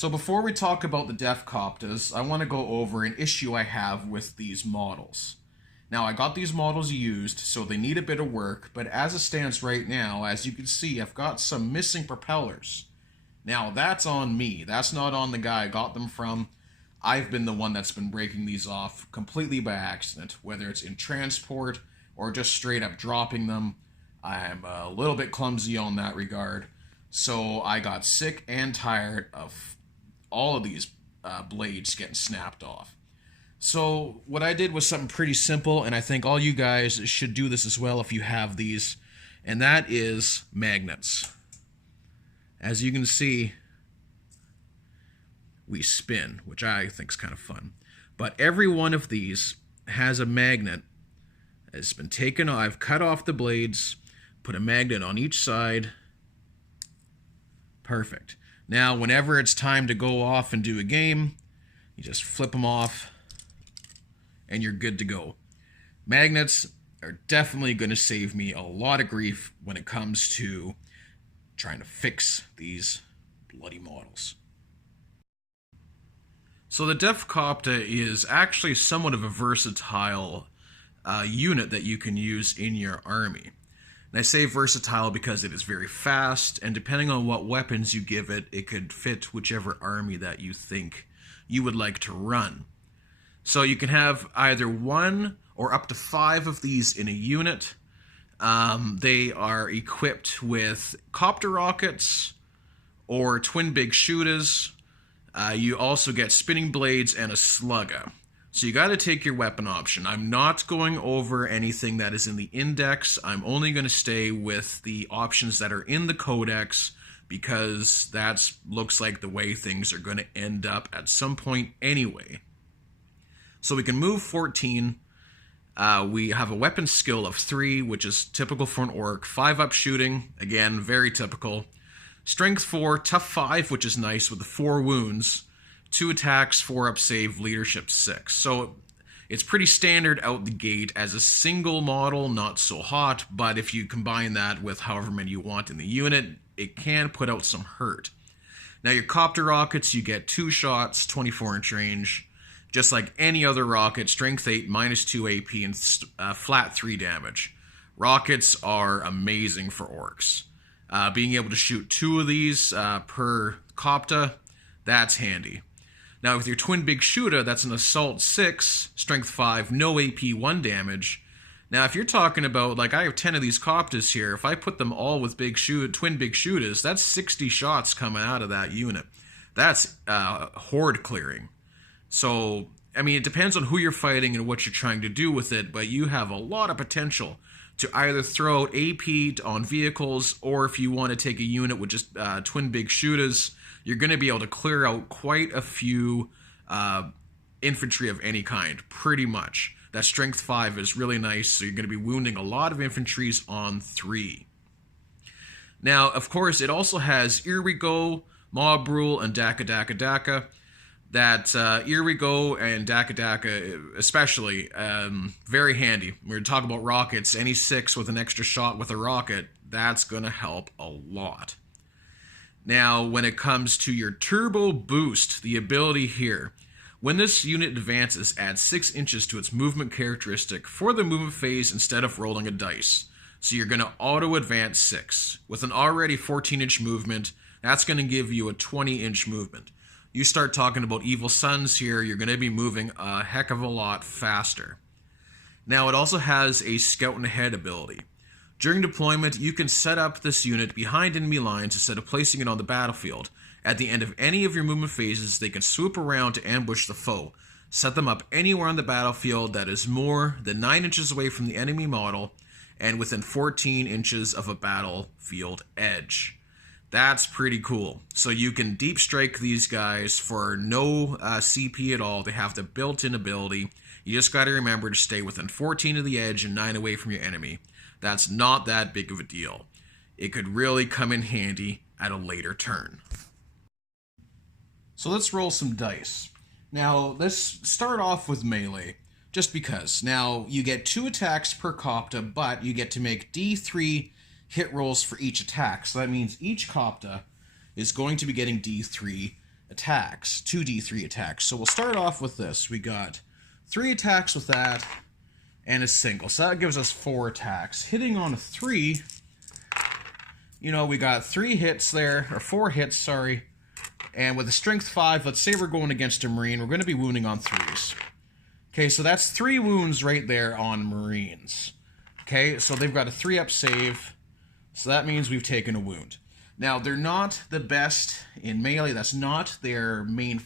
So before we talk about the Deff Koptaz, I want to go over an issue I have with these models. Now, I got these models used, so they need a bit of work, but as it stands right now, as you can see, I've got some missing propellers. Now, that's on me. That's not on the guy I got them from. I've been the one that's been breaking these off completely by accident, whether it's in transport or just straight up dropping them. I'm a little bit clumsy on that regard. So I got sick and tired of all of these blades getting snapped off. So what I did was something pretty simple, and I think all you guys should do this as well if you have these, and that is magnets. As you can see, we spin, which I think is kind of fun. But every one of these has a magnet. It's been taken off. I've cut off the blades, put a magnet on each side. Perfect. Now, whenever it's time to go off and do a game, you just flip them off, and you're good to go. Magnets are definitely going to save me a lot of grief when it comes to trying to fix these bloody models. So the Deff Koptaz is actually somewhat of a versatile unit that you can use in your army. And I say versatile because it is very fast, and depending on what weapons you give it, it could fit whichever army that you think you would like to run. So you can have either one or up to 5 of these in a unit. They are equipped with copter rockets or twin big shooters. You also get spinning blades and a slugger. So you got to take your weapon option. I'm not going over anything that is in the index. I'm only going to stay with the options that are in the codex because that looks like the way things are going to end up at some point anyway. So we can move 14. We have a weapon skill of 3, which is typical for an orc. 5 up shooting, again, very typical. Strength 4, tough 5, which is nice with the 4 wounds. 2 attacks, 4 up save, leadership 6. So it's pretty standard out the gate as a single model, not so hot, but if you combine that with however many you want in the unit, it can put out some hurt. Now your copter rockets, you get 2 shots, 24-inch range. Just like any other rocket, strength 8, minus 2 AP, and flat 3 damage. Rockets are amazing for orcs. Being able to shoot 2 of these per copter, that's handy. Now with your twin big shooter, that's an assault 6, strength 5, no AP, 1 damage. Now if you're talking about, like I have 10 of these copters here, if I put them all with twin big shooters, that's 60 shots coming out of that unit. That's horde clearing. So, I mean, it depends on who you're fighting and what you're trying to do with it, but you have a lot of potential to either throw out AP on vehicles, or if you want to take a unit with just twin big shooters, you're going to be able to clear out quite a few infantry of any kind, pretty much. That strength 5 is really nice, so you're going to be wounding a lot of infantries on 3. Now, of course, it also has Here We Go, Mob Rule, and Daka Daka Daka. That Here We Go and Daka Daka especially, very handy. We're talking about rockets. Any 6 with an extra shot with a rocket, that's going to help a lot. Now, when it comes to your Turbo Boost, the ability here, when this unit advances, add 6 inches to its movement characteristic for the movement phase instead of rolling a dice. So you're going to auto-advance 6. With an already 14-inch movement, that's going to give you a 20-inch movement. You start talking about Evil Sons here, you're going to be moving a heck of a lot faster. Now, it also has a Scout and Head ability. During deployment, you can set up this unit behind enemy lines instead of placing it on the battlefield. At the end of any of your movement phases, they can swoop around to ambush the foe. Set them up anywhere on the battlefield that is more than 9 inches away from the enemy model and within 14 inches of a battlefield edge. That's pretty cool. So you can deep strike these guys for no CP at all. They have the built-in ability. You just got to remember to stay within 14 of the edge and 9 away from your enemy. That's not that big of a deal. It could really come in handy at a later turn. So let's roll some dice. Now, let's start off with melee, just because. Now, you get 2 attacks per copter, but you get to make D3 hit rolls for each attack. So that means each copter is going to be getting D3 attacks, 2d3 attacks. So we'll start off with this. We got 3 attacks with that, and a single. So that gives us 4 attacks. Hitting on a 3, you know, we got 3 hits there, or 4 hits, sorry. And with a strength 5, let's say we're going against a Marine, we're going to be wounding on 3s. Okay, so that's 3 wounds right there on Marines. Okay, so they've got a 3-up save, so that means we've taken a wound. Now, they're not the best in melee, that's not their main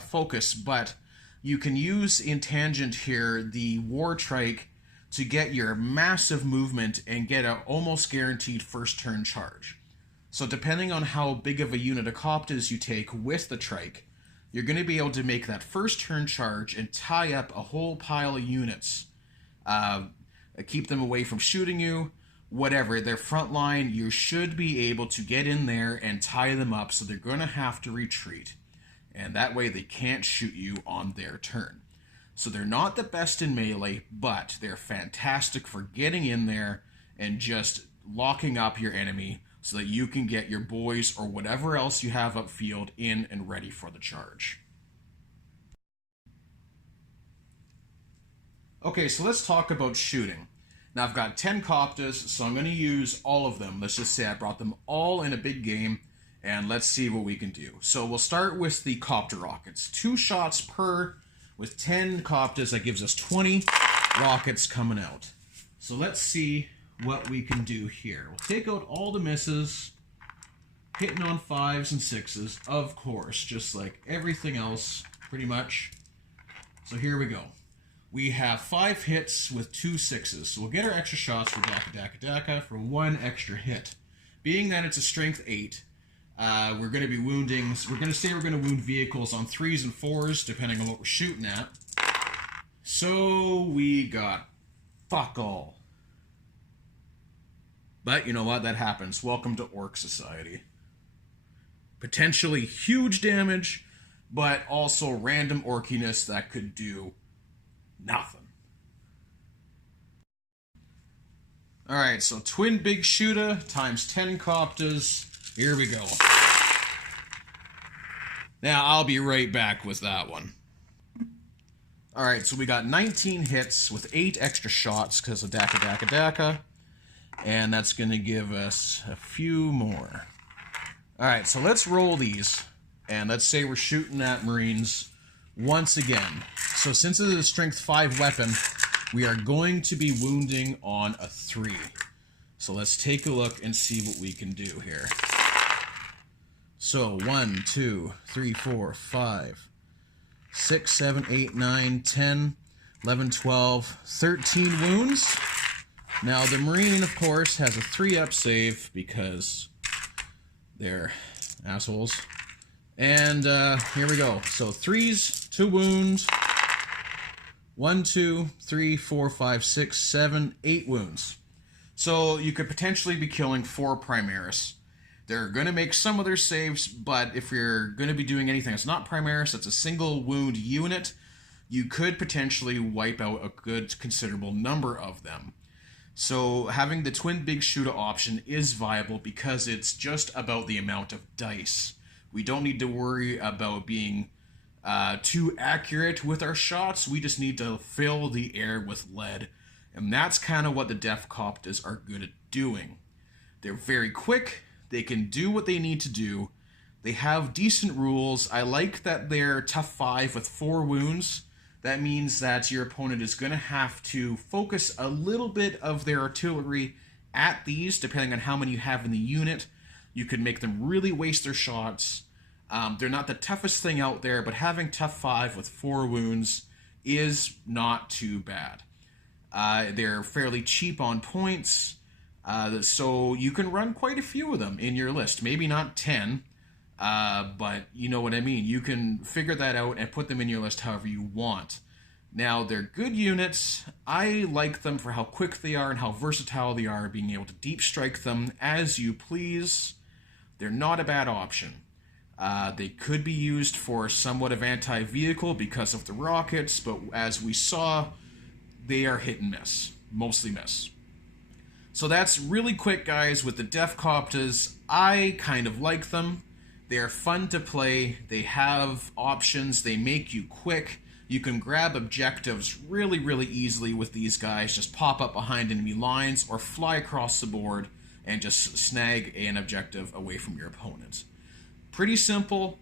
focus, but you can use in tangent here the War Trike to get your massive movement and get an almost guaranteed first turn charge. So depending on how big of a unit of Koptaz you take with the Trike, you're going to be able to make that first turn charge and tie up a whole pile of units. Keep them away from shooting you, whatever. Their front line, you should be able to get in there and tie them up so they're going to have to retreat. And that way they can't shoot you on their turn. So they're not the best in melee, but they're fantastic for getting in there and just locking up your enemy so that you can get your boys or whatever else you have upfield in and ready for the charge. Okay, so let's talk about shooting. Now I've got 10 Koptaz, so I'm going to use all of them. Let's just say I brought them all in a big game, and let's see what we can do. So we'll start with the Kopter rockets. 2 shots per, with 10 Koptaz, that gives us 20 rockets coming out. So let's see what we can do here. We'll take out all the misses, hitting on 5s and 6s, of course, just like everything else, pretty much. So here we go. We have 5 hits with 2 6s, so we'll get our extra shots for Daka for 1 extra hit. Being that it's a strength 8, we're going to be wounding, we're going to say we're going to wound vehicles on 3s and 4s, depending on what we're shooting at. So we got fuck all. But you know what, that happens. Welcome to Orc Society. Potentially huge damage, but also random orkiness that could do nothing. Alright, so twin big shooter times 10 Koptaz. Here we go. Now, I'll be right back with that one. Alright, so we got 19 hits with 8 extra shots because of Daka. And that's going to give us a few more. Alright, so let's roll these. And let's say we're shooting at Marines once again. So since it is a strength 5 weapon, we are going to be wounding on a 3. So let's take a look and see what we can do here. So 1, 2, 3, 4, 5, 6, 7, 8, 9, 10, 11, 12, 13 wounds. Now the Marine, of course, has a 3-up save because they're assholes. And here we go. So 3s, 2 wounds. 1, 2, 3, 4, 5, 6, 7, 8 wounds. So you could potentially be killing 4 Primaris. They're going to make some of their saves, but if you're going to be doing anything that's not Primaris, it's a single wound unit, you could potentially wipe out a good considerable number of them. So having the twin big shooter option is viable because it's just about the amount of dice. We don't need to worry about being too accurate with our shots. We just need to fill the air with lead. And that's kind of what the Deff Koptaz are good at doing. They're very quick. They can do what they need to do. They have decent rules. I like that they're tough 5 with 4 wounds. That means that your opponent is going to have to focus a little bit of their artillery at these, depending on how many you have in the unit. You could make them really waste their shots. They're not the toughest thing out there, but having tough 5 with 4 wounds is not too bad. They're fairly cheap on points, so you can run quite a few of them in your list. Maybe not 10, but you know what I mean. You can figure that out and put them in your list however you want. Now, they're good units. I like them for how quick they are and how versatile they are, being able to deep strike them as you please. They're not a bad option. They could be used for somewhat of anti-vehicle because of the rockets, but as we saw, they are hit and miss. Mostly miss. So that's really quick, guys, with the Deff Koptaz. I kind of like them. They are fun to play. They have options. They make you quick. You can grab objectives really, really easily with these guys. Just pop up behind enemy lines or fly across the board and just snag an objective away from your opponent. Pretty simple,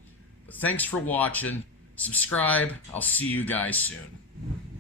but thanks for watching. Subscribe. I'll see you guys soon.